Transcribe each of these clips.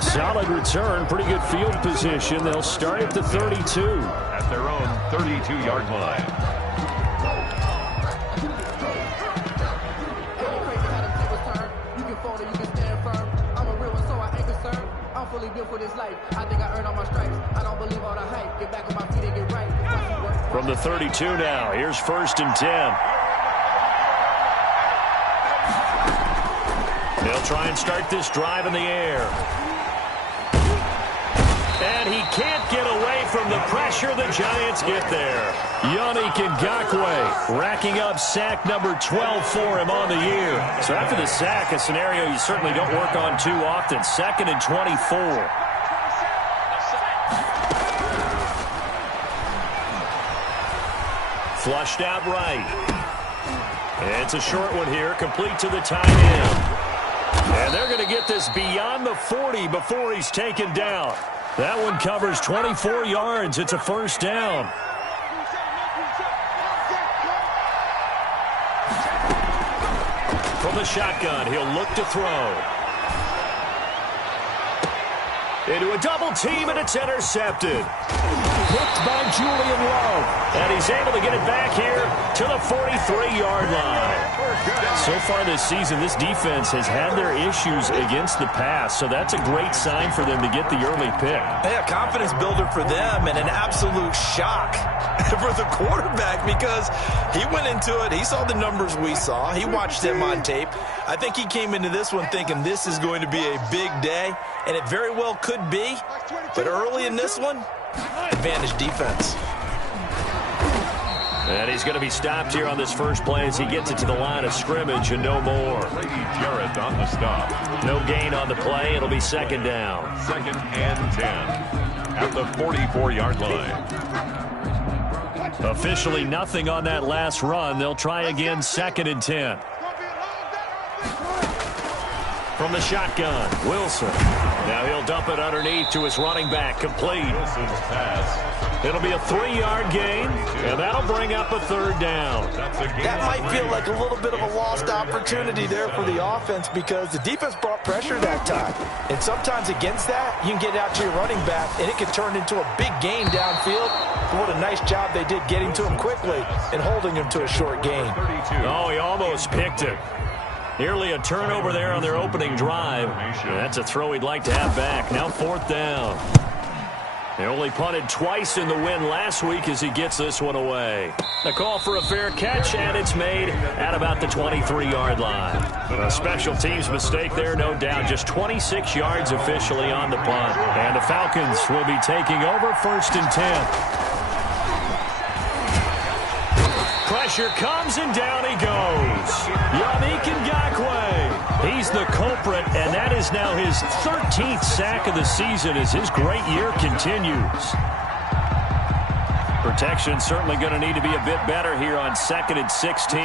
Solid return, pretty good field position. They'll start at the 32. At their own 32-yard line. From the 32 now, here's 1st and 10. They'll try and start this drive in the air. And he can't get away from the pressure. The Giants get there. Yannick Ngakoue racking up sack number 12 for him on the year. So after the sack, a scenario you certainly don't work on too often. 2nd and 24. Flushed out right. It's a short one here, complete to the tight end. And they're going to get this beyond the 40 before he's taken down. That one covers 24 yards. It's a 1st down. From the shotgun, he'll look to throw. Into a double team, and it's intercepted. Picked by Julian Love. And he's able to get it back here to the 43-yard line. So far this season, this defense has had their issues against the pass, so that's a great sign for them to get the early pick. Yeah, confidence builder for them and an absolute shock for the quarterback because he went into it. He saw the numbers we saw. He watched them on tape. I think he came into this one thinking this is going to be a big day, and it very well could be. But early in this one, advantage defense. And he's going to be stopped here on this first play as he gets it to the line of scrimmage and no more. Jarrett on the stop. No gain on the play. It'll be 2nd down. 2nd and 10 at the 44-yard line. Officially nothing on that last run. They'll try again 2nd and 10. From the shotgun, Wilson. Now he'll dump it underneath to his running back, complete. Wilson's pass. It'll be a 3-yard gain, and that'll bring up a 3rd down. That might feel like a little bit of a lost opportunity there for the offense because the defense brought pressure that time. And sometimes against that, you can get out to your running back, and it can turn into a big gain downfield. But what a nice job they did getting to him quickly and holding him to a short gain. Oh, he almost picked it. Nearly a turnover there on their opening drive. That's a throw he'd like to have back. Now 4th down. They only punted twice in the win last week as he gets this one away. The call for a fair catch, and it's made at about the 23-yard line. A special teams mistake there, no doubt. Just 26 yards officially on the punt. And the Falcons will be taking over 1st and 10. Pressure comes, and down he goes. Yannick Ngakoue. He's the culprit, and that is now his 13th sack of the season as his great year continues. Protection certainly going to need to be a bit better here on 2nd and 16.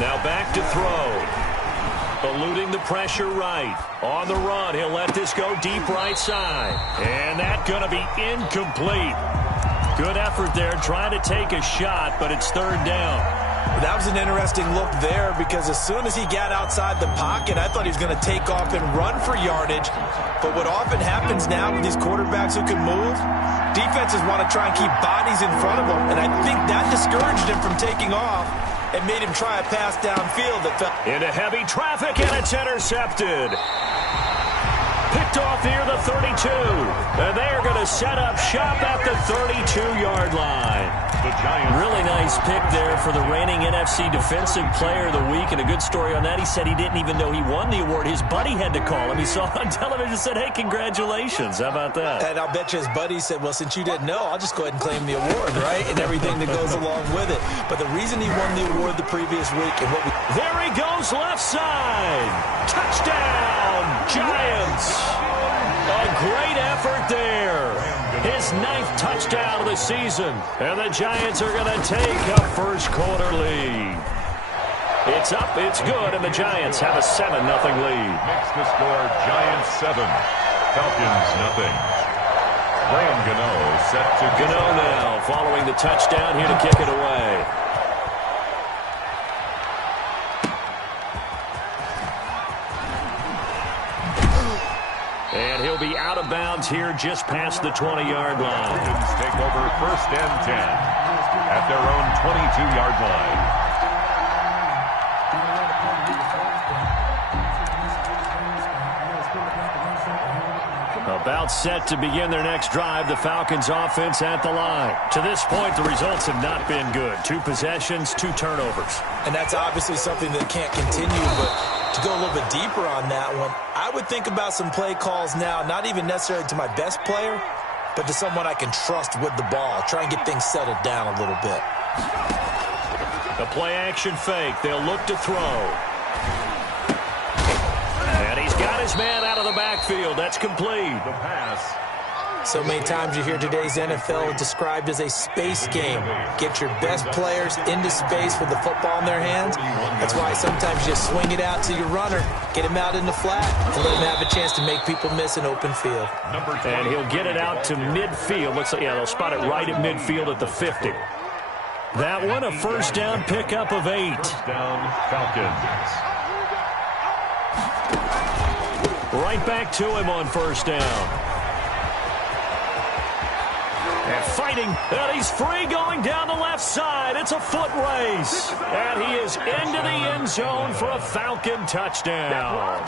Now back to throw. Eluding the pressure right. On the run, he'll let this go deep right side. And that's going to be incomplete. Good effort there, trying to take a shot, but it's 3rd down. That was an interesting look there because as soon as he got outside the pocket, I thought he was going to take off and run for yardage. But what often happens now with these quarterbacks who can move, defenses want to try and keep bodies in front of them. And I think that discouraged him from taking off and made him try a pass downfield that fell into heavy traffic, and it's intercepted. Picked off near the 32. And they're going to set up shop at the 32-yard line. Really nice pick there for the reigning NFC Defensive Player of the Week. And a good story on that. He said he didn't even know he won the award. His buddy had to call him. He saw it on television and said, hey, congratulations. How about that? And I'll bet you his buddy said, well, since you didn't know, I'll just go ahead and claim the award, right? And everything that goes along with it. But the reason he won the award the previous week and what we... There he goes, left side. Touchdown, Giants. A great effort there. His 9th touchdown of the season. And the Giants are going to take a first-quarter lead. It's up, it's good, and the Giants have a 7-0 lead. Makes the score Giants 7, Falcons 0. Graham Gano set to Gano now following the touchdown here to kick it away. And he'll be out of bounds here just past the 20-yard line. Falcons take over 1st and 10 at their own 22-yard line. About set to begin their next drive, the Falcons offense at the line. To this point, the results have not been good. 2 possessions, 2 turnovers. And that's obviously something that can't continue, but to go a little bit deeper on that one, I would think about some play calls now, not even necessarily to my best player, but to someone I can trust with the ball. Try and get things settled down a little bit. A play-action fake. They'll look to throw. And he's got his man out of the backfield. That's complete. The pass. So many times you hear today's NFL described as a space game. Get your best players into space with the football in their hands. That's why sometimes you just swing it out to your runner, get him out in the flat, and let him have a chance to make people miss an open field. And he'll get it out to midfield. Looks like, yeah, they'll spot it right at midfield at the 50. That one, a first down pickup of 8. First down, Falcons. Right back to him on first down. And fighting, and he's free going down the left side. It's a foot race. And he is into the end zone for a Falcon touchdown.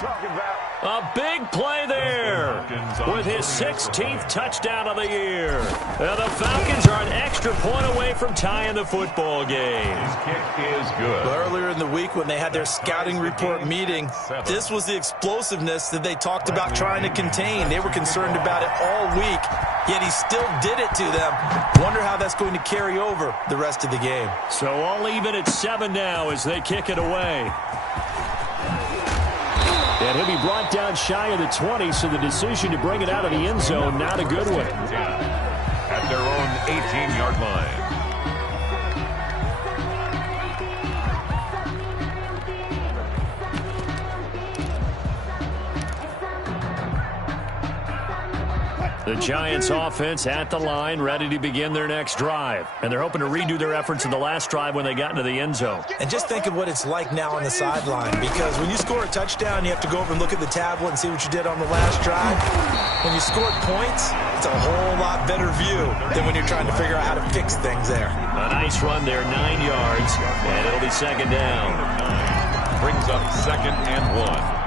A big play there with his 16th touchdown of the year. And the Falcons are an extra point away from tying the football game. His kick is good. Earlier in the week when they had their scouting report meeting, this was the explosiveness that they talked about trying to contain. They were concerned about it all week, yet he still did it to them. Wonder how that's going to carry over the rest of the game. So all even at 7 now as they kick it away. And he'll be brought down shy of the 20, so the decision to bring it out of the end zone, not a good one. At their own 18-yard line. The Giants offense at the line, ready to begin their next drive. And they're hoping to redo their efforts in the last drive when they got into the end zone. And just think of what it's like now on the sideline, because when you score a touchdown, you have to go over and look at the tablet and see what you did on the last drive. When you scored points, it's a whole lot better view than when you're trying to figure out how to fix things there. A nice run there, 9 yards, and it'll be second down. Brings up 2nd and 1.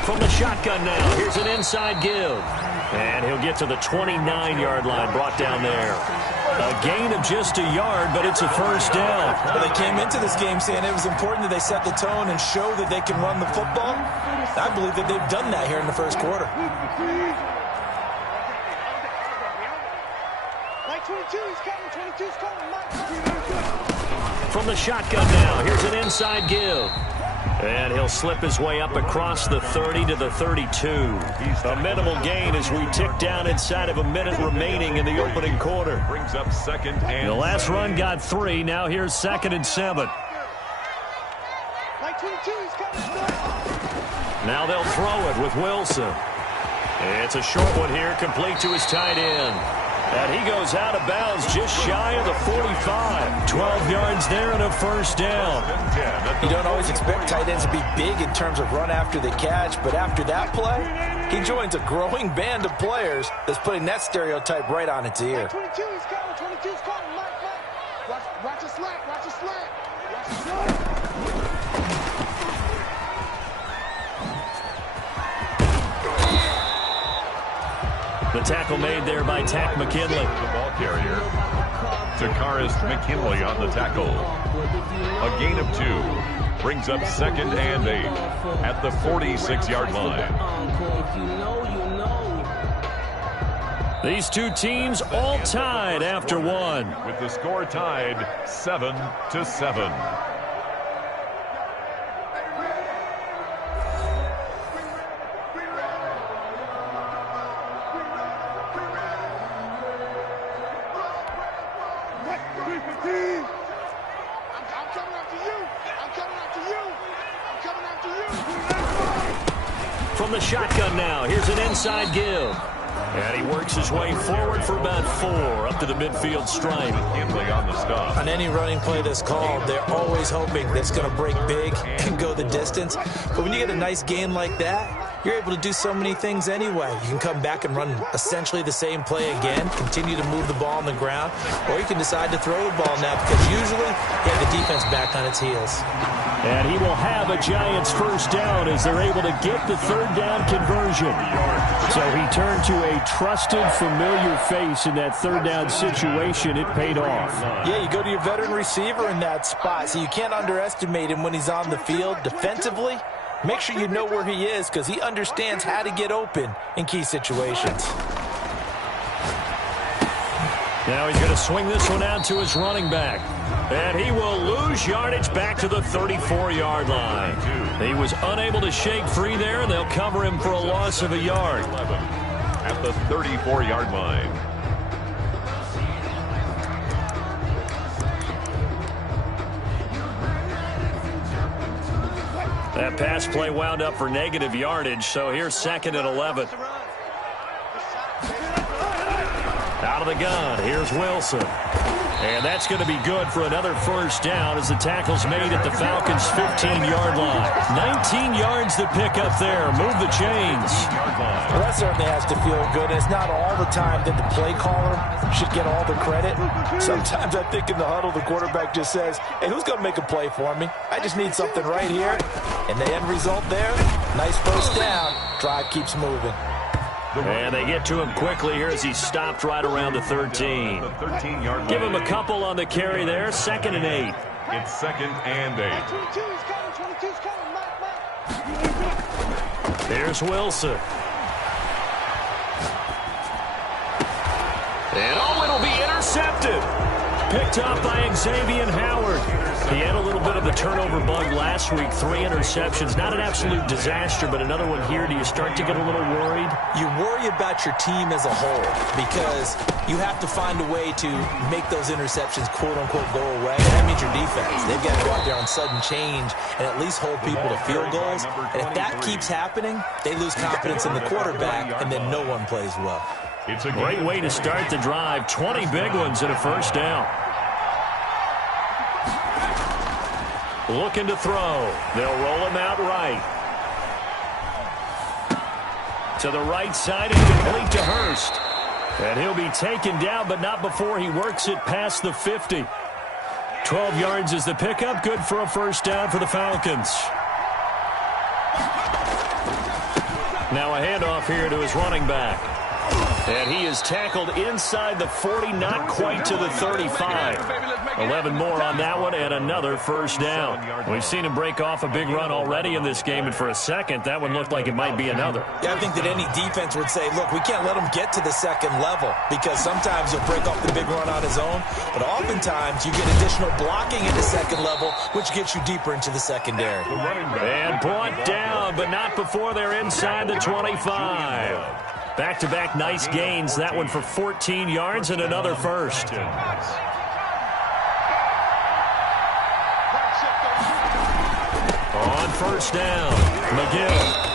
From the shotgun now, here's an inside give. And he'll get to the 29-yard line, brought down there. A gain of just a yard, but it's a first down. Well, they came into this game saying it was important that they set the tone and show that they can run the football. I believe that they've done that here in the first quarter. From the shotgun now, here's an inside give. And he'll slip his way up across the 30 to the 32. A minimal gain as we tick down inside of a minute remaining in the opening quarter. Brings up 2nd and the last 7. run got 3. Now here's 2nd and 7. Now they'll throw it with Wilson. It's a short one here, complete to his tight end. And he goes out of bounds just shy of the 45. 12 yards there and a first down. You don't always expect tight ends to be big in terms of run after the catch, but after that play, he joins a growing band of players that's putting that stereotype right on its ear. 22 is coming. 22 is coming. Watch a slack. Watch a slack. Watch a slack. The tackle made there by Tack McKinley. The ball carrier. Takaris McKinley on the tackle. A gain of 2. Brings up 2nd and 8 at the 46-yard line. These two teams all tied after 1. With the score tied 7-7. from the shotgun now. Here's an inside give. And he works his way forward for about 4 up to the midfield stripe. McKinley on the stop. On any running play that's called, they're always hoping that it's going to break big and go the distance. But when you get a nice gain like that, you're able to do so many things anyway. You can come back and run essentially the same play again, continue to move the ball on the ground, or you can decide to throw the ball now because usually you have the defense back on its heels. And he will have a Giants first down as they're able to get the third down conversion. So he turned to a trusted, familiar face in that third down situation. It paid off. Yeah, you go to your veteran receiver in that spot, so you can't underestimate him when he's on the field defensively. Make sure you know where he is because he understands how to get open in key situations. Now he's going to swing this one out to his running back. And he will lose yardage back to the 34-yard line. He was unable to shake free there, and they'll cover him for a loss of a yard. At the 34-yard line. That pass play wound up for negative yardage, so here's 2nd and 11. Out of the gun, here's Wilson. And that's going to be good for another first down as the tackle's made at the Falcons' 15-yard line. 19 yards to pick up there. Move the chains. Well, that certainly has to feel good. It's not all the time that the play caller should get all the credit. Sometimes I think in the huddle, the quarterback just says, hey, who's going to make a play for me? I just need something right here. And the end result there, nice first down. Drive keeps moving. And they get to him quickly here as he stopped right around the 13. Give him a couple on the carry there. 2nd and 8. It's 2nd and 8. 22's coming, 22's coming, Mike. Here's Wilson. And oh, it'll be intercepted. Picked up by Xavier Howard. He had a little bit of the turnover bug last week. 3 interceptions. Not an absolute disaster, but another one here. Do you start to get a little worried? You worry about your team as a whole because you have to find a way to make those interceptions, quote-unquote, go away. And that means your defense. They've got to go out there on sudden change and at least hold people to field goals. And if that keeps happening, they lose confidence in the quarterback, and then no one plays well. It's a great way to start the drive. 20 big ones and a first down. Looking to throw. They'll roll him out right. To the right side and complete to Hurst. And he'll be taken down, but not before he works it past the 50. 12 yards is the pickup. Good for a first down for the Falcons. Now a handoff here to his running back. And he is tackled inside the 40, not quite to the 35. 11 more on that one and another first down. We've seen him break off a big run already in this game, and for a second, that one looked like it might be another. Yeah, I think that any defense would say, look, we can't let him get to the second level because sometimes he'll break off the big run on his own, but oftentimes you get additional blocking at the second level, which gets you deeper into the secondary. And brought down, but not before they're inside the 25. Back-to-back nice gains. That one for 14 yards and another first. On first down, McGill.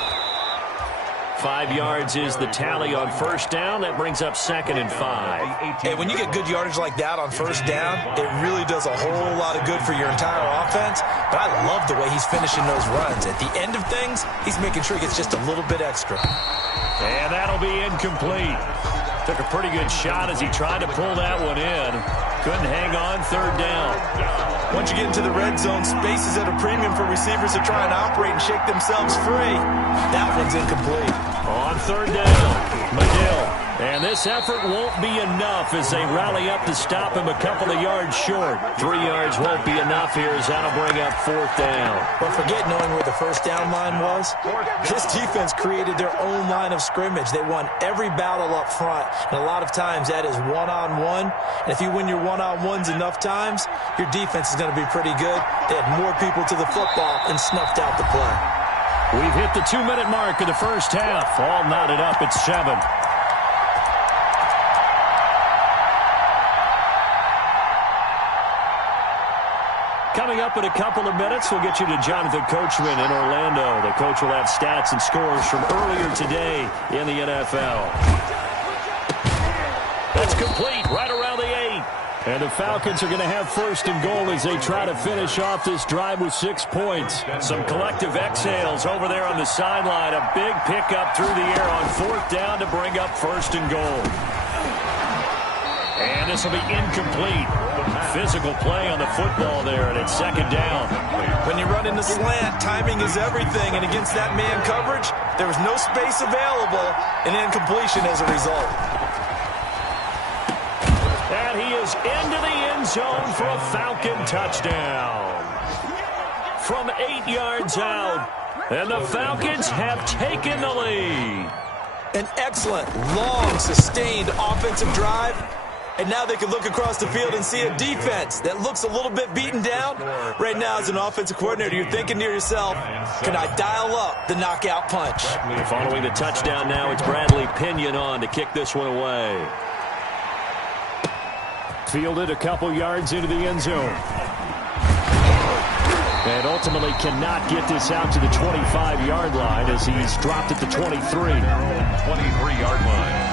5 yards is the tally on first down. That brings up 2nd and 5. Hey, when you get good yardage like that on first down, it really does a whole lot of good for your entire offense. But I love the way he's finishing those runs. At the end of things, he's making sure he gets just a little bit extra. And that'll be incomplete. Took a pretty good shot as he tried to pull that one in. Couldn't hang on, third down. Once you get into the red zone, space is at a premium for receivers to try and operate and shake themselves free. That one's incomplete. On third down, McGill. And this effort won't be enough as they rally up to stop him a couple of yards short. 3 yards won't be enough here as that'll bring up fourth down. But forget knowing where the first down line was. This defense created their own line of scrimmage. They won every battle up front, and a lot of times that is one-on-one. And if you win your one-on-ones enough times, your defense is going to be pretty good. They had more people to the football and snuffed out the play. We've hit the 2-minute mark of the first half. All knotted up at 7. Coming up in a couple of minutes, we'll get you to Jonathan Coachman in Orlando. The coach will have stats and scores from earlier today in the NFL. That's complete right around the 8. And the Falcons are going to have first and goal as they try to finish off this drive with 6 points. Some collective exhales over there on the sideline. A big pickup through the air on 4th down to bring up first and goal. And this will be incomplete. Physical play on the football there, and it's 2nd down. When you run in the slant, timing is everything, and against that man coverage, there was no space available, and incompletion as a result. And he is into the end zone for a Falcon touchdown. From 8 yards out, and the Falcons have taken the lead. An excellent, long, sustained offensive drive. And now they can look across the field and see a defense that looks a little bit beaten down. Right now, as an offensive coordinator, you're thinking to yourself, can I dial up the knockout punch? Following the touchdown now, it's Bradley Pinion on to kick this one away. Fielded a couple yards into the end zone. And ultimately cannot get this out to the 25-yard line as he's dropped at the 23. 23-yard line.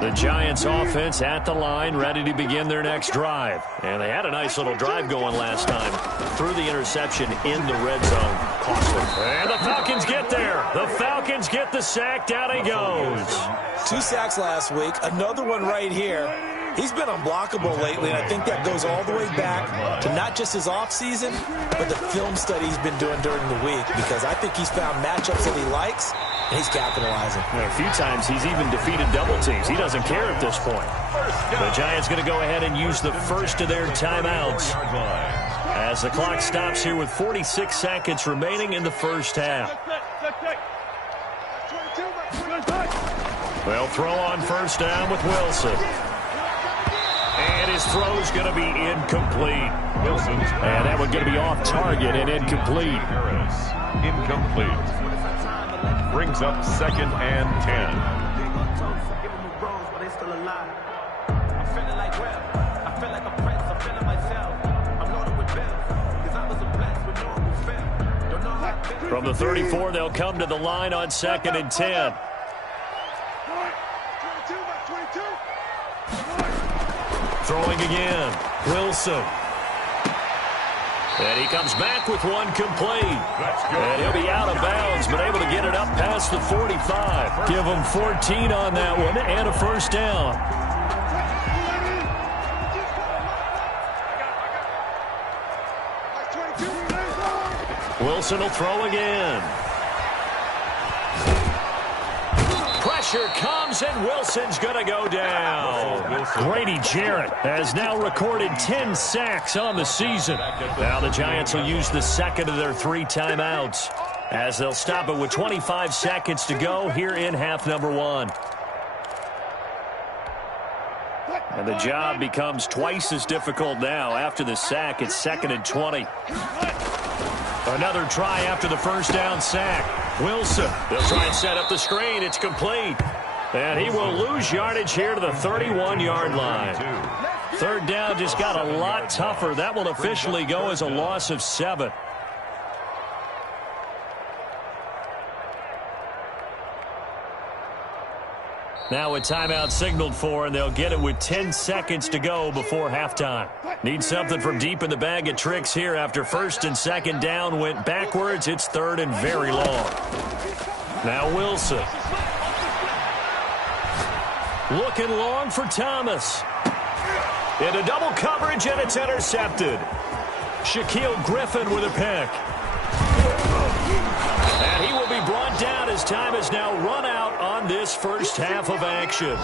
The Giants offense at the line, ready to begin their next drive. And they had a nice little drive going last time. Threw the interception in the red zone. Costly. And the Falcons get there. The Falcons get the sack. Down he goes. 2 sacks last week. Another one right here. He's been unblockable lately, and I think that goes all the way back to not just his offseason, but the film study he's been doing during the week, because I think he's found matchups that he likes, and he's capitalizing. A few times he's even defeated double teams. He doesn't care at this point. The Giants going to go ahead and use the first of their timeouts as the clock stops here with 46 seconds remaining in the first half. They'll throw on first down with Wilson. And his throw's going to be incomplete. And that one going to be off target and incomplete. Incomplete. Brings up 2nd and 10. From the 34, they'll come to the line on 2nd and 10. Throwing again. Wilson. And he comes back with one complete. And he'll be out of bounds, but able to get it up past the 45. Give him 14 on that one and a first down. Wilson will throw again. Pressure comes, and Wilson's going to go down. Grady Jarrett has now recorded 10 sacks on the season. Now the Giants will use the second of their 3 timeouts as they'll stop it with 25 seconds to go here in half number 1. And the job becomes twice as difficult now after the sack. It's 2nd and 20. Another try after the first down sack. Wilson, they'll try and set up the screen. It's complete. And he will lose yardage here to the 31-yard line. 3rd down just got a lot tougher. That will officially go as a loss of 7. Now a timeout signaled for, and they'll get it with 10 seconds to go before halftime. Need something from deep in the bag of tricks here after 1st and 2nd down went backwards. It's 3rd and very long. Now Wilson. Looking long for Thomas. Into double coverage, and it's intercepted. Shaquille Griffin with a pick. And he will be brought down as time has now run out on this first half of action.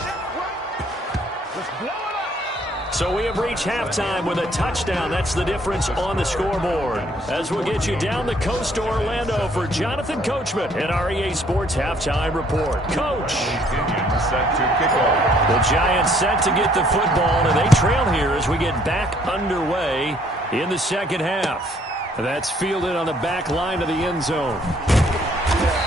So we have reached halftime with a touchdown. That's the difference on the scoreboard. As we'll get you down the coast to Orlando for Jonathan Coachman and our EA Sports Halftime Report. Coach. Set to kick off. The Giants set to get the football, and they trail here as we get back underway in the second half. That's fielded on the back line of the end zone.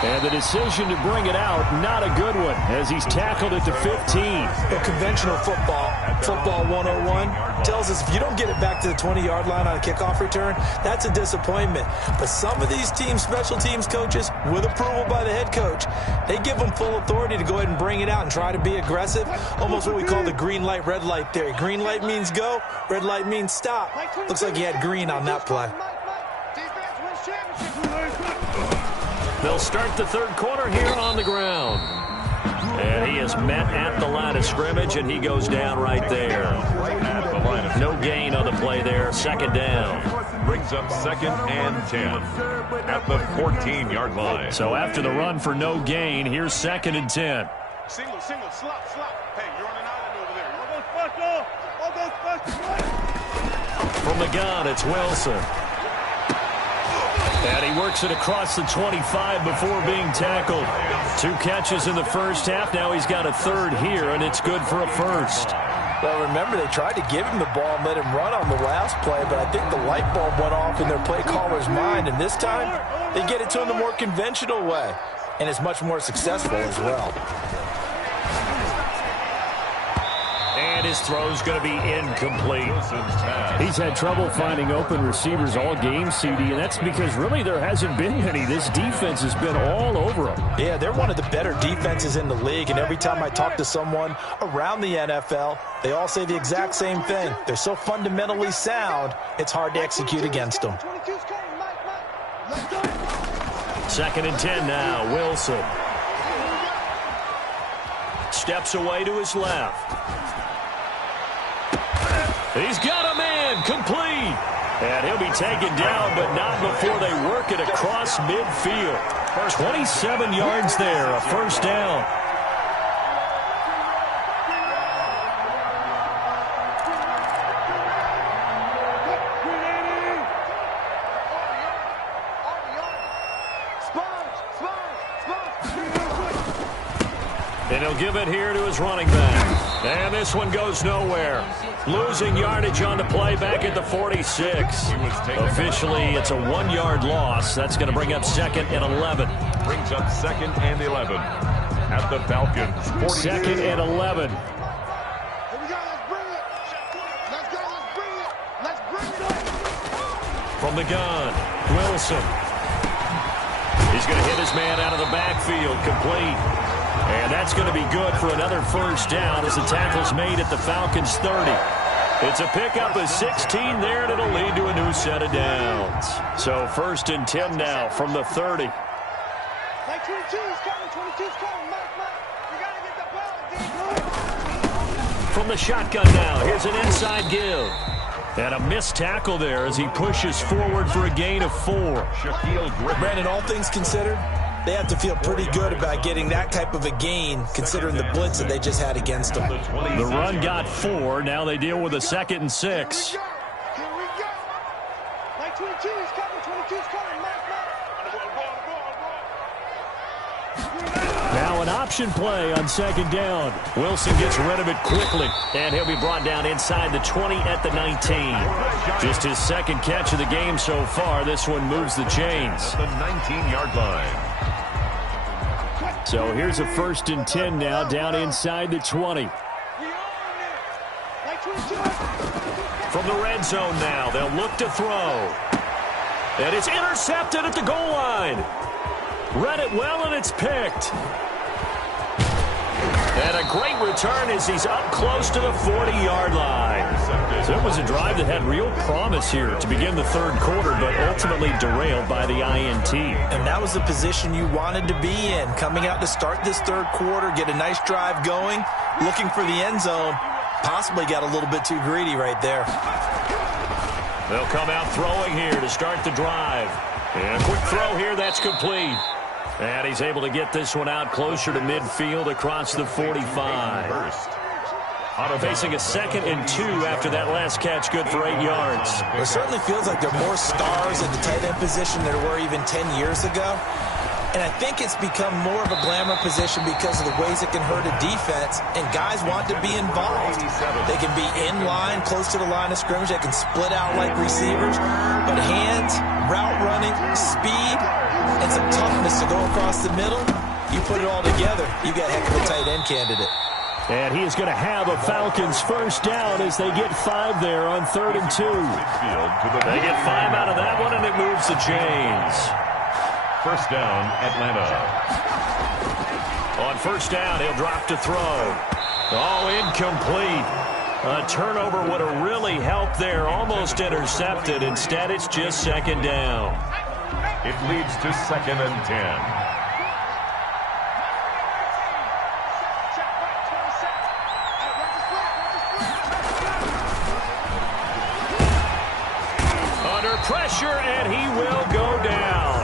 And the decision to bring it out, not a good one, as he's tackled it to 15. Well, conventional football 101, tells us if you don't get it back to the 20-yard line on a kickoff return, that's a disappointment. But some of these special teams coaches, with approval by the head coach, they give them full authority to go ahead and bring it out and try to be aggressive, almost what we call the green light, red light theory. Green light means go, red light means stop. Looks like he had green on that play. They'll start the third quarter here on the ground. And he is met at the line of scrimmage, and he goes down right there. No gain on the play there. Second down. Brings up 2nd and 10 at the 14-yard line. So after the run for no gain, here's 2nd and 10. Single, slop. Hey, you're on an island over there. From the gun, it's Wilson. And he works it across the 25 before being tackled. 2 catches in the first half. Now he's got a third here, and it's good for a first. Well, remember, they tried to give him the ball and let him run on the last play, but I think the light bulb went off in their play caller's mind, and this time they get it to him the more conventional way, and it's much more successful as well. And his throw's going to be incomplete. He's had trouble finding open receivers all game, CD, and that's because really there hasn't been many. This defense has been all over them. Yeah, they're one of the better defenses in the league, and every time I talk to someone around the NFL, they all say the exact same thing. They're so fundamentally sound, it's hard to execute against them. 2nd and 10 now, Wilson. Steps away to his left. He's got a man, complete. And he'll be taken down, but not before they work it across midfield. 27 yards there, a first down. And he'll give it here to his running back. And this one goes nowhere. Losing yardage on the play back at the 46. Officially, it's a 1-yard loss. That's going to bring up 2nd and 11. Brings up 2nd and 11 at the Falcons. 2nd and 11. Here we go, let's bring it. Let's bring it up. From the gun, Wilson. He's going to hit his man out of the backfield, complete. And that's going to be good for another first down as the tackle's made at the Falcons' 30. It's a pickup of 16 there, and it'll lead to a new set of downs. So 1st and 10 now from the 30. Like 22's coming, 22's coming. Mike, you got to get the ball. From the shotgun now, here's an inside give. And a missed tackle there as he pushes forward for a gain of 4. Brandon, all things considered, they have to feel pretty good about getting that type of a gain, considering the blitz that they just had against them. The run got 4. Now they deal with a 2nd and 6. Here we go. Like 22's coming, 22's coming. Mike. Now an option play on 2nd down. Wilson gets rid of it quickly, and he'll be brought down inside the 20 at the 19. Just his 2nd catch of the game so far. This one moves the chains. At the 19-yard line. So here's a 1st and 10 now, down inside the 20. From the red zone now, they'll look to throw. And it's intercepted at the goal line. Read it well, and it's picked. And a great return as he's up close to the 40-yard line. So it was a drive that had real promise here to begin the third quarter, but ultimately derailed by the INT. And that was the position you wanted to be in, coming out to start this third quarter, get a nice drive going, looking for the end zone. Possibly got a little bit too greedy right there. They'll come out throwing here to start the drive. And a quick throw here, that's complete. And he's able to get this one out closer to midfield across the 45. Facing a 2nd and 2 after that last catch, good for 8 yards. It certainly feels like there are more stars at the tight end position than there were even 10 years ago. And I think it's become more of a glamour position because of the ways it can hurt a defense, and guys want to be involved. They can be in line, close to the line of scrimmage. They can split out like receivers. But hands, route running, speed, and some toughness to go across the middle. You put it all together, you got a heck of a tight end candidate. And he is going to have a Falcons first down as they get 5 there on 3rd and 2. They get 5 out of that one, and it moves the chains. First down, Atlanta. On first down, he'll drop to throw. Oh, incomplete. A turnover would have really helped there. Almost intercepted. Instead, it's just 2nd down. It leads to 2nd and 10. Pressure, and he will go down.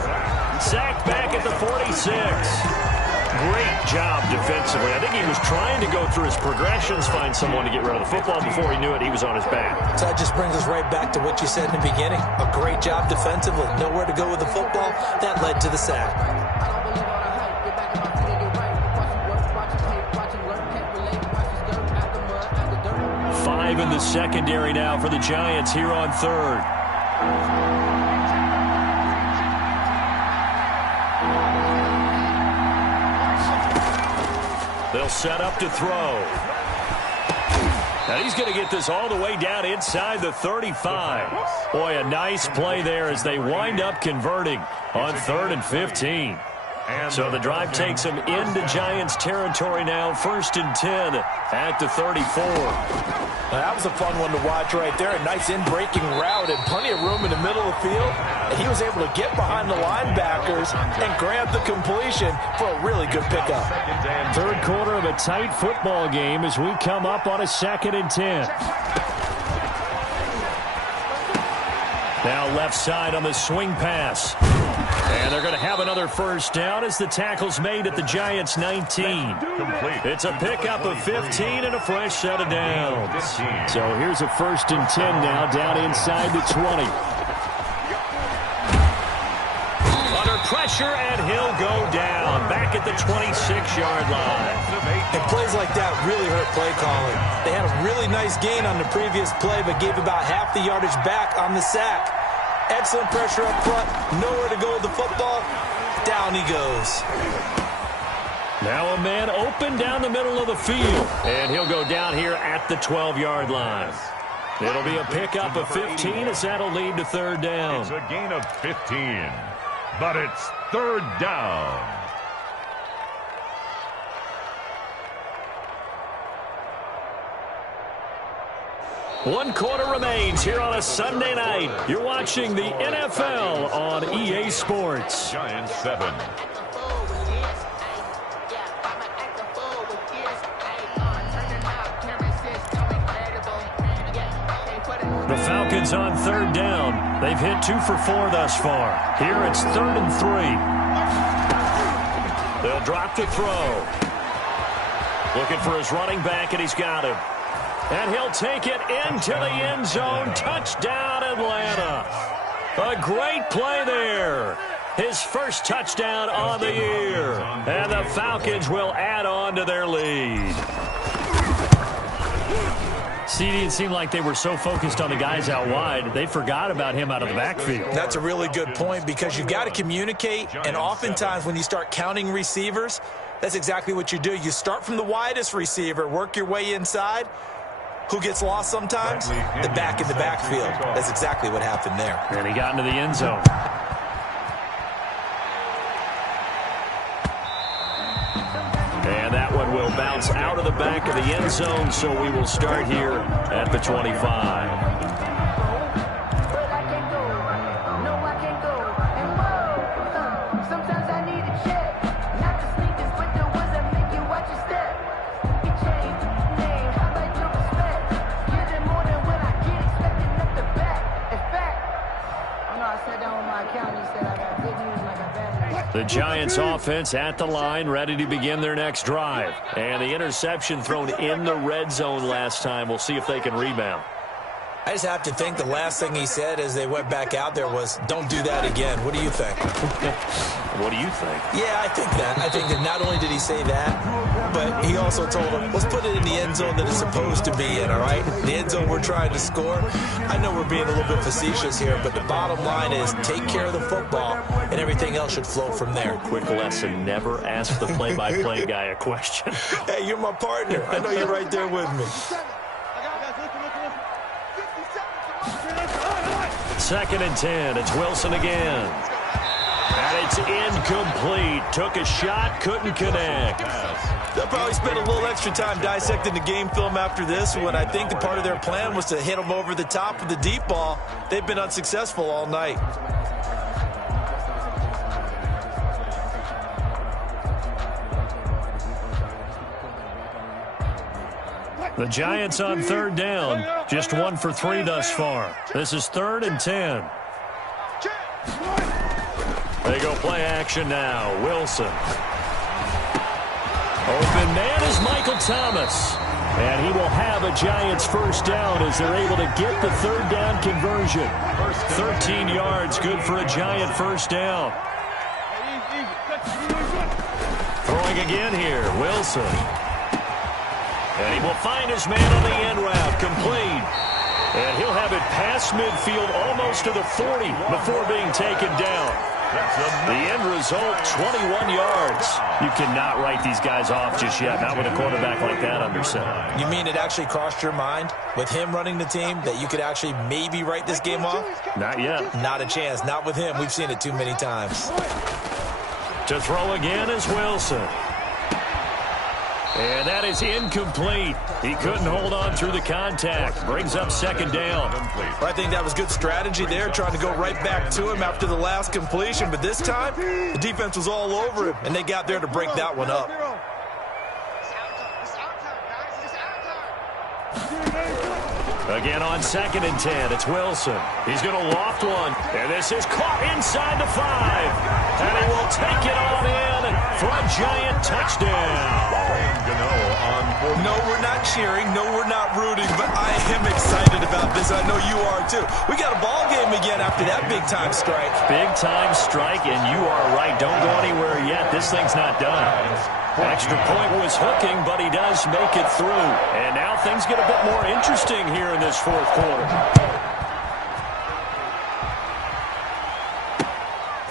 Sacked back at the 46. Great job defensively. I think he was trying to go through his progressions, find someone to get rid of the football. Before he knew it, he was on his back. So that just brings us right back to what you said in the beginning. A great job defensively. Nowhere to go with the football. That led to the sack. Five in the secondary now for the Giants here on 3rd. They'll set up to throw. Now he's going to get this all the way down inside the 35. Boy, a nice play there as they wind up converting on 3rd and 15. So the drive takes them into Giants territory now. 1st and 10 at the 34. That was a fun one to watch right there. A nice in-breaking route and plenty of room in the middle of the field. And he was able to get behind the linebackers and grab the completion for a really good pickup. 3rd quarter of a tight football game as we come up on a 2nd and 10. Now left side on the swing pass. And they're going to have another first down as the tackle's made at the Giants' 19. Complete. It's a pickup of 15 and a fresh set of downs. So here's a 1st and 10 now down inside the 20. Under pressure, and he'll go down back at the 26-yard line. And plays like that really hurt play calling. They had a really nice gain on the previous play, but gave about half the yardage back on the sack. Excellent pressure up front. Nowhere to go with the football. Down he goes. Now a man open down the middle of the field. And he'll go down here at the 12-yard line. It'll be a pickup of 15 as that'll lead to 3rd down. It's a gain of 15. But it's 3rd down. One quarter remains here on a Sunday night. You're watching the NFL on EA Sports. Giants 7. The Falcons on 3rd down. They've hit 2 for 4 thus far. Here it's 3rd and 3. They'll drop to throw. Looking for his running back, and he's got him. And he'll take it into the end zone. Touchdown, Atlanta. A great play there. His first touchdown on the year. And the Falcons will add on to their lead. CD, it seemed like they were so focused on the guys out wide, they forgot about him out of the backfield. That's a really good point because you've got to communicate, and oftentimes when you start counting receivers, that's exactly what you do. You start from the widest receiver, work your way inside. Who gets lost sometimes? The back in the backfield. That's exactly what happened there. And he got into the end zone. And that one will bounce out of the back of the end zone, so we will start here at the 25. The Giants offense at the line, ready to begin their next drive. And the interception thrown in the red zone last time. We'll see if they can rebound. I just have to think the last thing he said as they went back out there was, don't do that again. What do you think? What do you think? Yeah, I think that. I think that not only did he say that, but he also told him, let's put it in the end zone that it's supposed to be in, all right? The end zone we're trying to score. I know we're being a little bit facetious here, but the bottom line is take care of the football, and everything else should flow from there. Quick lesson, never ask the play-by-play guy a question. Hey, you're my partner. I know you're right there with me. 2nd and 10. It's Wilson again. And it's incomplete. Took a shot, couldn't connect. They'll probably spend a little extra time dissecting the game film after this one. I think the part of their plan was to hit them over the top of the deep ball. They've been unsuccessful all night. The Giants on 3rd down. Just 1 for 3 thus far. This is 3rd and 10. They go play action now. Wilson. Open man is Michael Thomas. And he will have a Giants first down as they're able to get the 3rd down conversion. 13 yards, good for a Giant first down. Throwing again here, Wilson. And he will find his man on the end route, complete. And he'll have it past midfield almost to the 40 before being taken down. The end result, 21 yards. You cannot write these guys off just yet, not with a quarterback like that under center. You mean it actually crossed your mind with him running the team that you could actually maybe write this game off? Not yet. Not a chance. Not with him. We've seen it too many times. To throw again is Wilson. And that is incomplete. He couldn't hold on through the contact. Brings up 2nd down. Well, I think that was good strategy there, trying to go right back to him after the last completion. But this time, the defense was all over him, and they got there to break that one up. Again on 2nd and 10, it's Wilson. He's going to loft one, and this is caught inside the 5. And he will take it on in for a Giant touchdown. No, we're not cheering. No, we're not rooting, but I am excited about this. I know you are, too. We got a ball game again after that big-time strike. Big-time strike, and you are right. Don't go anywhere yet. This thing's not done. Extra point was hooking, but he does make it through. And now things get a bit more interesting here in this 4th quarter.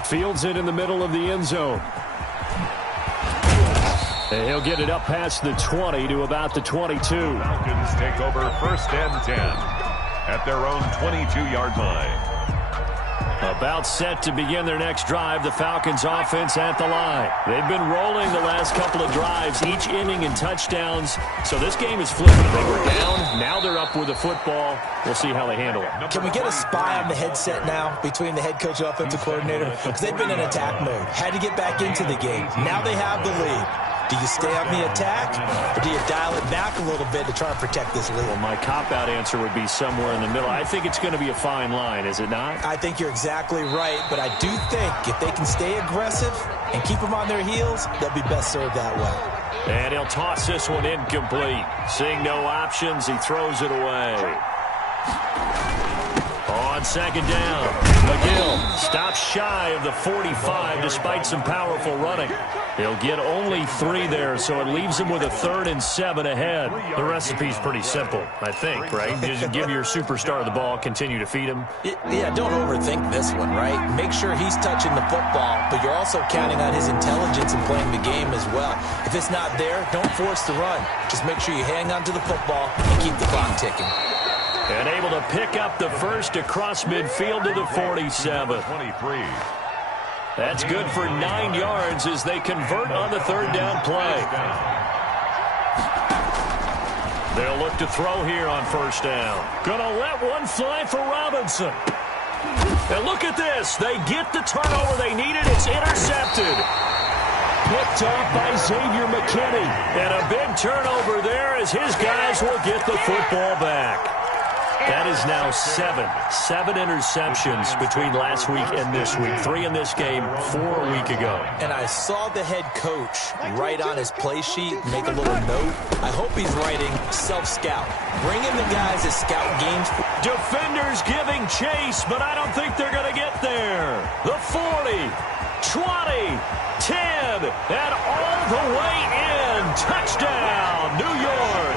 Fields it in the middle of the end zone. And he'll get it up past the 20 to about the 22. Falcons take over 1st and 10 at their own 22-yard line. About set to begin their next drive, the Falcons offense at the line. They've been rolling the last couple of drives, each inning in touchdowns. So this game is flipping. They were down, now they're up with the football. We'll see how they handle it. Can we get a spy on the headset now between the head coach and offensive coordinator? Because they've been in attack mode. Had to get back into the game. Now they have the lead. Do you stay on the attack, or do you dial it back a little bit to try and protect this lead? Well, my cop-out answer would be somewhere in the middle. I think it's going to be a fine line, is it not? I think you're exactly right, but I do think if they can stay aggressive and keep them on their heels, they'll be best served that way. And he'll toss this one incomplete. Seeing no options, he throws it away. On 2nd down, McGill stops shy of the 45 despite some powerful running. He'll get only 3 there, so it leaves him with a 3rd and 7 ahead. The recipe's pretty simple, I think, right? Just give your superstar the ball, continue to feed him. Yeah, don't overthink this one, right? Make sure he's touching the football, but you're also counting on his intelligence in playing the game as well. If it's not there, don't force the run. Just make sure you hang on to the football and keep the clock ticking. And able to pick up the first across midfield to the 47. 23. That's good for 9 yards as they convert on the 3rd down play. They'll look to throw here on 1st down. Gonna let one fly for Robinson. And look at this. They get the turnover they needed. It's intercepted. Picked off by Xavier McKinney. And a big turnover there as his guys will get the football back. That is now 7 interceptions between last week and this week. 3 in this game, 4 a week ago. And I saw the head coach write on his play sheet, make a little note. I hope he's writing self-scout. Bring in the guys that scout games. Defenders giving chase, but I don't think they're going to get there. The 40, 20, 10, and all the way in. Touchdown, New York.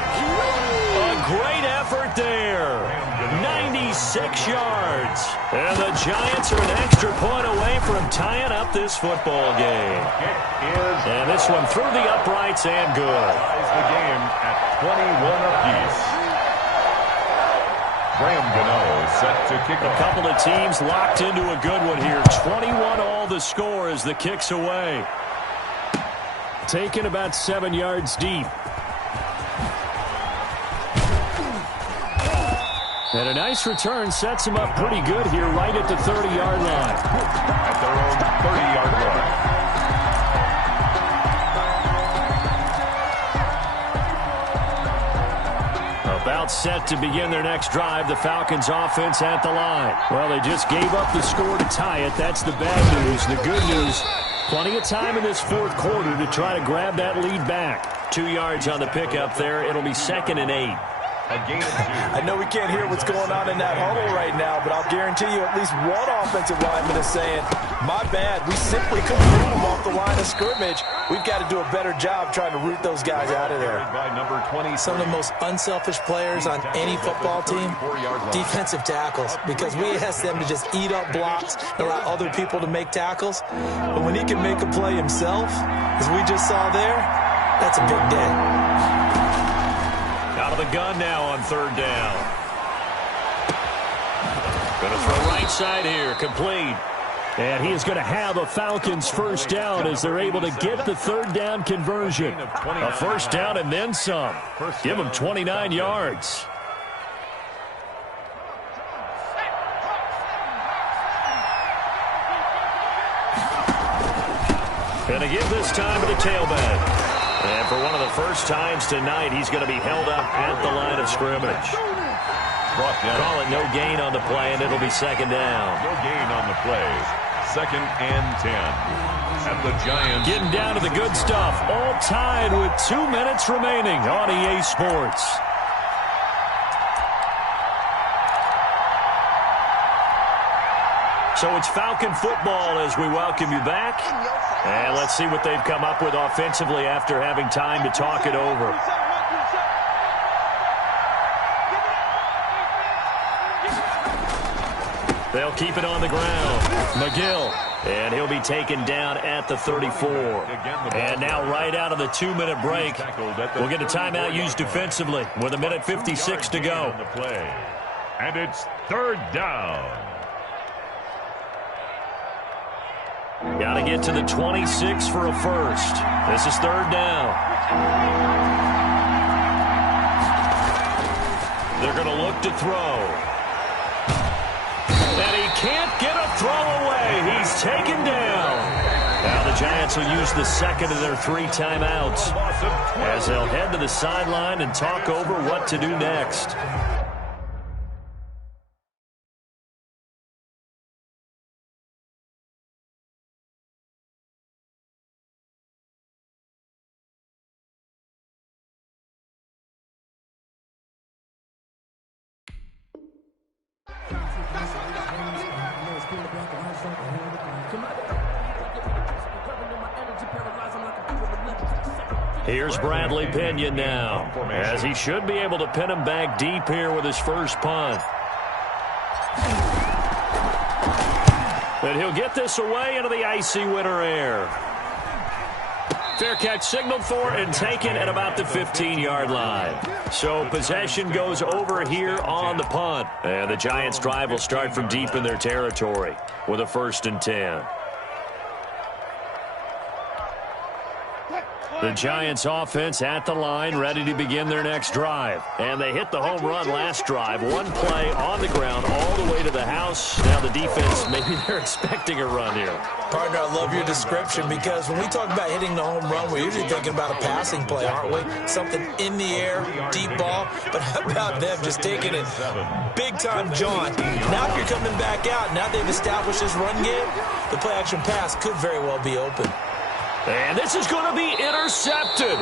A great effort there. 96 yards. And the Giants are an extra point away from tying up this football game. And this one through the uprights and good. Ties the game at 21 apiece. Set to kick off. A couple of teams locked into a good one here. 21 all the score as the kick's away. Taken about 7 yards deep. And a nice return sets them up pretty good here right at the 30-yard line. At their own 30-yard line. About set to begin their next drive. The Falcons offense at the line. Well, they just gave up the score to tie it. That's the bad news. The good news, plenty of time in this fourth quarter to try to grab that lead back. 2 yards on the pickup there. It'll be 2nd and 8. I know we can't hear what's going on in that huddle right now, but I'll guarantee you at least one offensive lineman is saying, my bad, we simply couldn't move them off the line of scrimmage. We've got to do a better job trying to root those guys out of there. Some of the most unselfish players on any football team, defensive tackles, because we ask them to just eat up blocks and allow other people to make tackles. But when he can make a play himself, as we just saw there, that's a big day. Out of the gun now on 3rd down. Going to throw right side here, complete. And he is going to have a Falcons first down as they're able to get the 3rd down conversion. A first down and then some. Give them 29 yards. And to give this time to the tailback. And for one of the first times tonight, he's going to be held up at the line of scrimmage. Call it no gain on the play, and it'll be 2nd down. No gain on the play. 2nd and 10. At the Giants. Getting down to the good stuff. All tied with 2 minutes remaining on EA Sports. So it's Falcon football as we welcome you back. And let's see what they've come up with offensively after having time to talk it over. They'll keep it on the ground. McGill. And he'll be taken down at the 34. And now right out of the 2-minute break, we'll get a timeout used defensively with 1:56 to go. And it's 3rd down. Got to get to the 26 for a first. This is 3rd down. They're going to look to throw. And he can't get a throw away. He's taken down. Now the Giants will use the 2nd of their 3 timeouts as they'll head to the sideline and talk over what to do next. Here's Bradley Pinion now, as he should be able to pin him back deep here with his first punt. But he'll get this away into the icy winter air. Fair catch signaled for and taken at about the 15-yard line. So possession goes over here on the punt. And the Giants' drive will start from deep in their territory with a 1st and 10. The Giants offense at the line, ready to begin their next drive. And they hit the home run last drive. One play on the ground all the way to to the house. Now the defense, maybe they're expecting a run here. Partner, I love your description because when we talk about hitting the home run, we're usually thinking about a passing play, aren't we? Something in the air, deep ball. But how about them just taking it big-time jaunt? Now if you're coming back out, now they've established this run game, the play-action pass could very well be open. And this is going to be intercepted.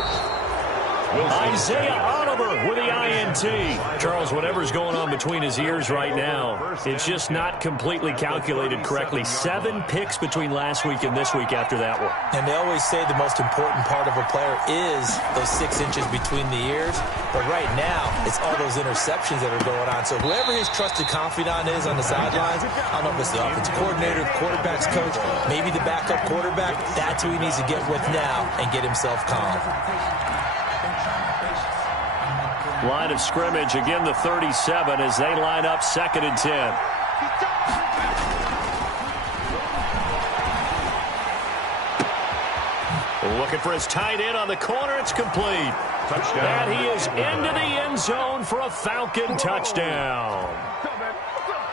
Isaiah Oliver with the INT. Charles, whatever's going on between his ears right now, it's just not completely calculated correctly. 7 picks between last week and this week after that one. And they always say the most important part of a player is those 6 inches between the ears. But right now, it's all those interceptions that are going on. So whoever his trusted confidant is on the sidelines, I don't know if it's the offensive coordinator, the quarterback's coach, maybe the backup quarterback, that's who he needs to get with now and get himself calm. Line of scrimmage, again the 37 as they line up 2nd and 10. Looking for his tight end on the corner. It's complete. Touchdown. And he is into the end zone for a Falcon touchdown.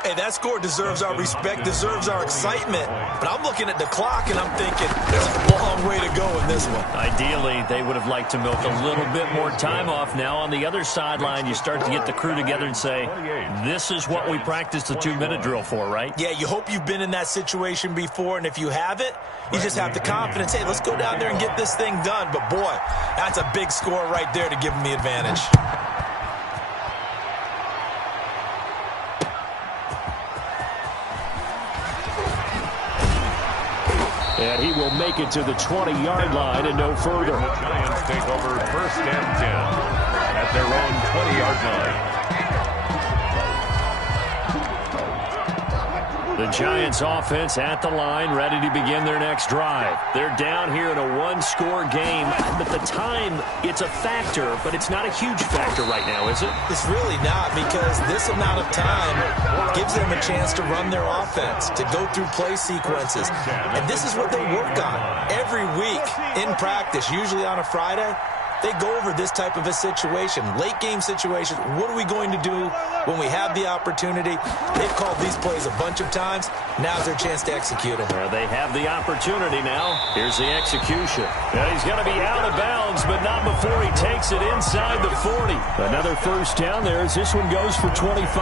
Hey, that score deserves our respect, deserves our excitement. But I'm looking at the clock, and I'm thinking there's a long way to go in this one. Ideally, they would have liked to milk a little bit more time off. Now, on the other sideline, you start to get the crew together and say, this is what we practiced the 2-minute drill for, right? Yeah, you hope you've been in that situation before, and if you haven't, you just have the confidence, hey, let's go down there and get this thing done. But, boy, that's a big score right there to give them the advantage. And he will make it to the 20-yard line and no further. The Giants take over 1st and 10 at their own 20-yard line. The Giants offense at the line, ready to begin their next drive. They're down here in a 1-score game, but the time, it's a factor, but it's not a huge factor right now, is it? It's really not, because this amount of time gives them a chance to run their offense, to go through play sequences. And this is what they work on every week in practice, usually on a Friday. They go over this type of a situation, late game situation. What are we going to do when we have the opportunity? They've called these plays a bunch of times. Now's their chance to execute them. They have the opportunity now. Here's the execution. Now he's going to be out of bounds, but not before he takes it inside the 40. Another first down there as this one goes for 25.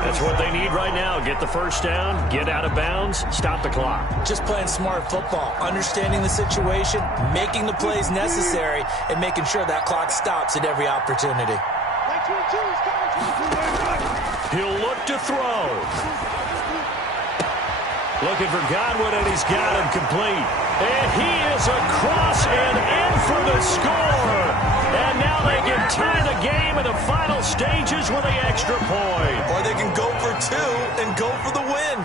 That's what they need right now. Get the first down, get out of bounds, stop the clock. Just playing smart football, understanding the situation, making the plays necessary, and making sure that clock stops at every opportunity. He'll look to throw. Looking for Godwin, and he's got him complete. And he is across and in for the score. And now they can tie the game in the final stages with the extra point. Or they can go for 2 and go for the win.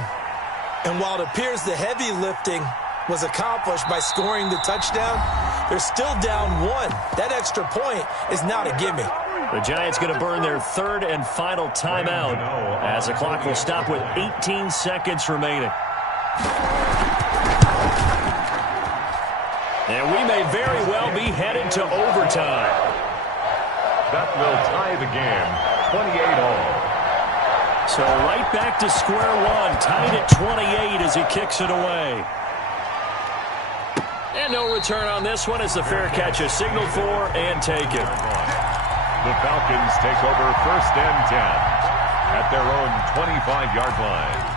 And while it appears the heavy lifting was accomplished by scoring the touchdown, they're still down 1. That extra point is not a gimme. The Giants going to burn their 3rd and final timeout as the clock will stop with 18 seconds remaining. And we may very well be headed to overtime. That will tie the game, 28-all. So right back to square one, tied at 28 as he kicks it away. And no return on this one as the fair catch is signaled for and taken. The Falcons take over 1st and 10 at their own 25-yard line.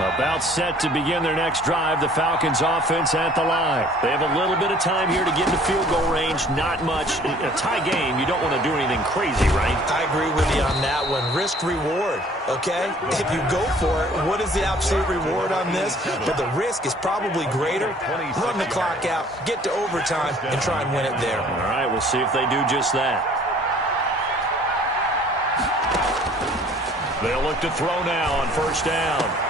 About set to begin their next drive, the Falcons offense at the line. They have a little bit of time here to get into field goal range, not much. In a tie game, you don't want to do anything crazy, right? I agree with you on that one. Risk-reward, okay? If you go for it, what is the absolute reward on this? But the risk is probably greater. Run the clock out, get to overtime, and try and win it there. All right, we'll see if they do just that. They'll look to throw now on 1st down.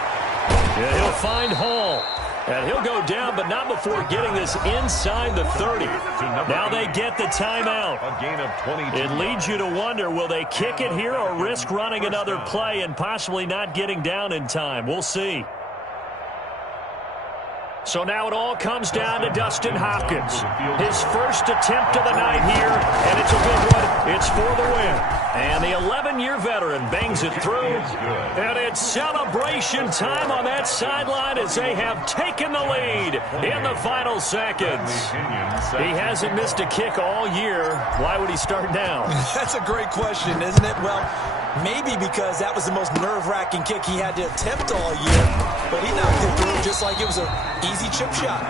Yeah, he'll find Hall. And he'll go down, but not before getting this inside the 30. Now they get the timeout. A gain of 22. It leads you to wonder, will they kick it here or risk running another play and possibly not getting down in time? We'll see. So now it all comes down to Dustin Hopkins. His first attempt of the night here, and it's a big one. It's for the win. And the 11-year veteran bangs it through. And it's celebration time on that sideline as they have taken the lead in the final seconds. He hasn't missed a kick all year. Why would he start now? That's a great question, isn't it? Well, maybe because that was the most nerve-wracking kick he had to attempt all year. But he knocked it through just like it was an easy chip shot.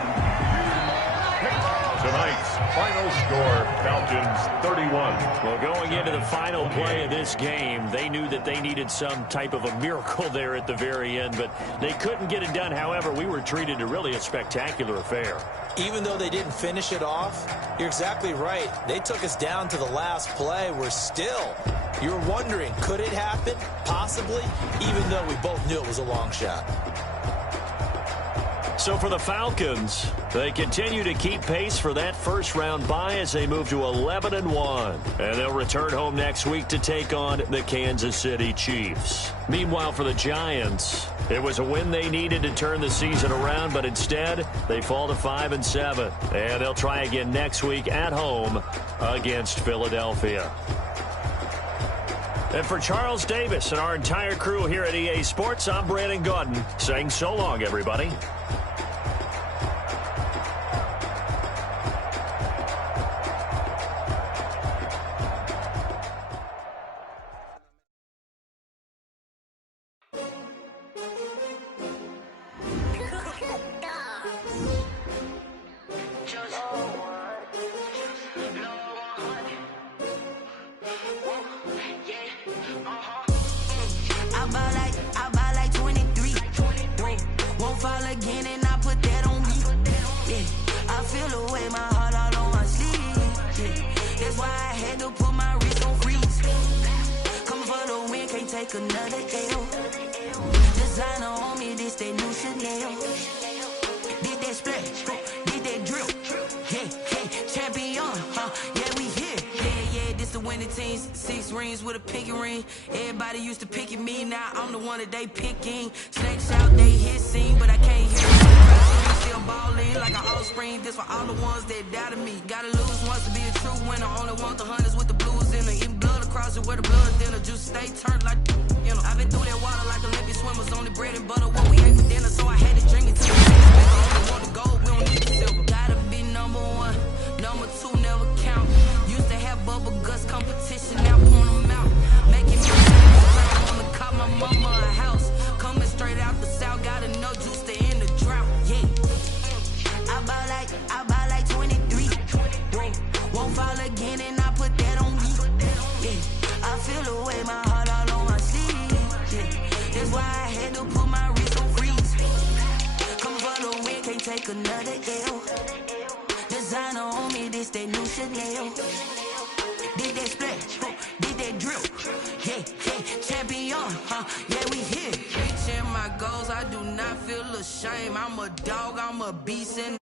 Tonight's final score, Falcons 31. Well, going into the final play of this game, they knew that they needed some type of a miracle there at the very end, but they couldn't get it done. However, we were treated to really a spectacular affair. Even though they didn't finish it off, you're exactly right. They took us down to the last play. We're still, you're wondering, could it happen? Possibly, even though we both knew it was a long shot. So for the Falcons, they continue to keep pace for that first-round bye as they move to 11-1. And they'll return home next week to take on the Kansas City Chiefs. Meanwhile, for the Giants, it was a win they needed to turn the season around, but instead, they fall to 5-7. And they'll try again next week at home against Philadelphia. And for Charles Davis and our entire crew here at EA Sports, I'm Brandon Gaudin saying so long, everybody. They picking snakes out, they hissing, but I can't hear it. Still balling like an offspring. This for all the ones that doubted me. Gotta lose once to be a true winner. Only want the hunters with the blues in it. Eating blood across it where the blood dinner. Juice stay turned like, you know. I've been through that water like Olympic swimmers. Only bread and butter what we ate for dinner, so I had to drink it to the finish. Only want the gold, we don't need the silver. Gotta be number one, number two never count. Used to have bubble guts competition, now point them out. Making me wanna call my mama a house. Coming straight out the south, got enough juice to end the drought. Yeah, I bought like 23. Won't fall again, and I put that on me. Yeah, I feel the way, my heart all on my sleeve. Yeah, that's why I had to put my wrist on freeze. Come for the win, can't take another L. Designer on me, this that new Chanel. Did that splash, did that drill. Yeah, champion, yeah, we here. Reaching my goals, I do not feel ashamed. I'm a dog, I'm a beast, and